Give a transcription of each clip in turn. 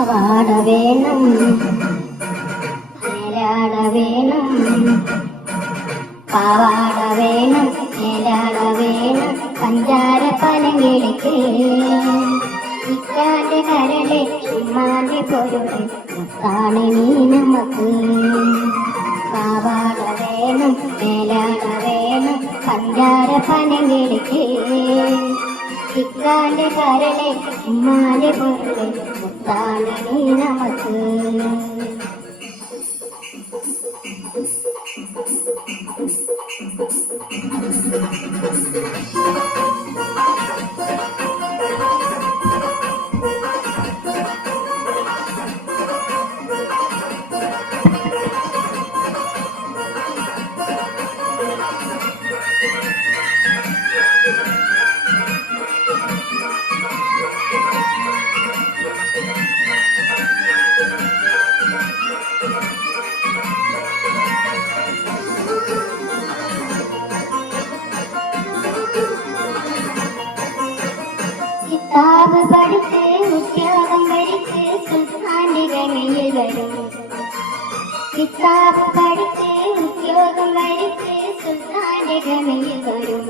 പാവാട വേണം മേലാട വേണം പാവാട വേണം മേലാട വേണം പഞ്ചാര പനങ്കിളിക്ക് ഇക്കാന്റെ കരളെ ഉമ്മാന്റെ പൊരുളെ മുത്താണ് നീ നമുക്ക് പാവാട വേണം മേലാട വേണം പഞ്ചാര പനങ്കിളിക്ക് ഇക്കാന്റെ കരളെ ഉമ്മാന്റെ പൊരുളെ മുത്താണ് നീ നമുക്ക് കിതാബ് പഠിച്ച് ഉദ്യോഗം വരിച്ച് സുൽത്താന്റെ ഗമിയിൽ വരും കിതാബ് പഠിച്ച് ഉദ്യോഗം വരിച്ച് സുൽത്താന്റെ ഗമിയിൽ വരും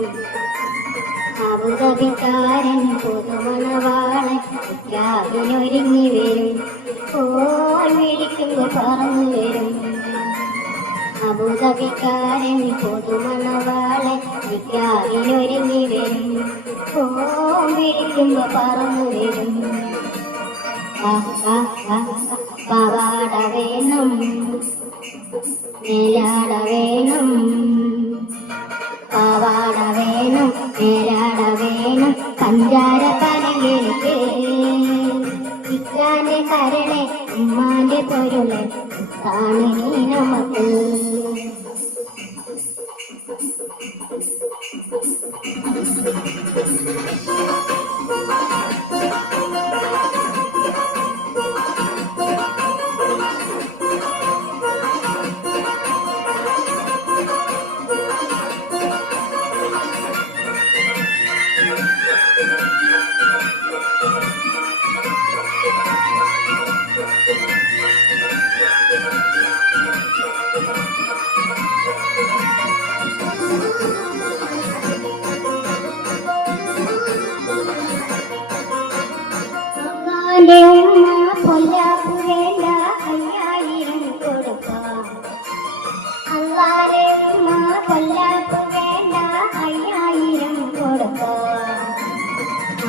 അബുദാബിക്കാരൻ പുതുമണവാളൻ രാവിനൊരുങ്ങി വരും പോൽ വിളിക്കുമ്പോ പറന്നു വരും അബുദാബിക്കാരൻ പുതുമണവാളൻ രാവിനൊരുങ്ങി വരും വിളിക്കുമ്പോ പറന്നു വരും പാവാട വേണം മേലാട വേണം പാവാട വേണം മേലാട വേണം പഞ്ചാര പനങ്കിളിക്ക് ഇക്കാന്റെ കരളെ ഉമ്മാന്റെ പൊരുളെ കാണി നമുക്ക് ഉമ്മ പൊല്ലാപ്പു വേണ്ട 5000 കൊടുക്കാം അല്ലാതെ ഉമ്മ പൊല്ലാപ്പു വേണ്ട 5000 കൊടുക്കാം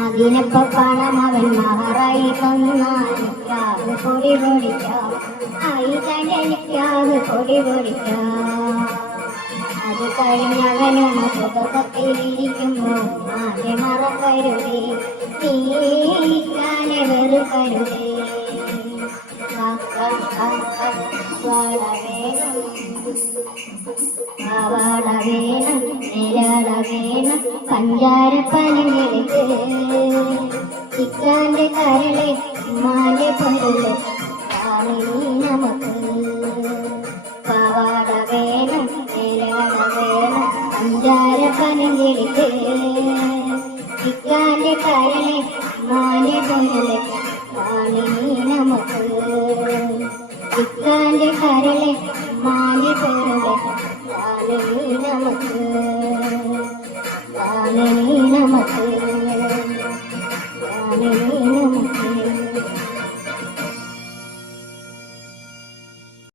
അതിനൊപ്പം പണം അവൻ മഹറായി തന്നാലിക്കാവ് പൊടി പൊടിക്കാം ഐതനിക്കാവ് പൊടി പൊടിക്കാം അത് കഴിഞ്ഞവനും സുഖത്തിലിരിക്കുമ്പോ ആദ്യ മറക്കരുതേ നീക്കാനെ വെറുക്കരുതേ പാവാട വേണം മേലാട വേണം പഞ്ചാര പനങ്കിളിക്ക് ഇക്കാന്റെ കരളെ ഉമ്മാന്റെ പൊരുളെ കാണി നമുക്ക് പാവാട വേണം മേലാട വേണം പഞ്ചാര പനങ്കിളിക്ക് ഇക്കാന്റെ കരളെ ഉമ്മാന്റെ പൊരുളെ കാണി നമുക്ക് ഇക്കാന്റെ കരളെ ഉമ്മാന്റെ പൊരുളെ കാണി നമുക്ക് കാണി നമുക്ക് കാണി നമുക്ക്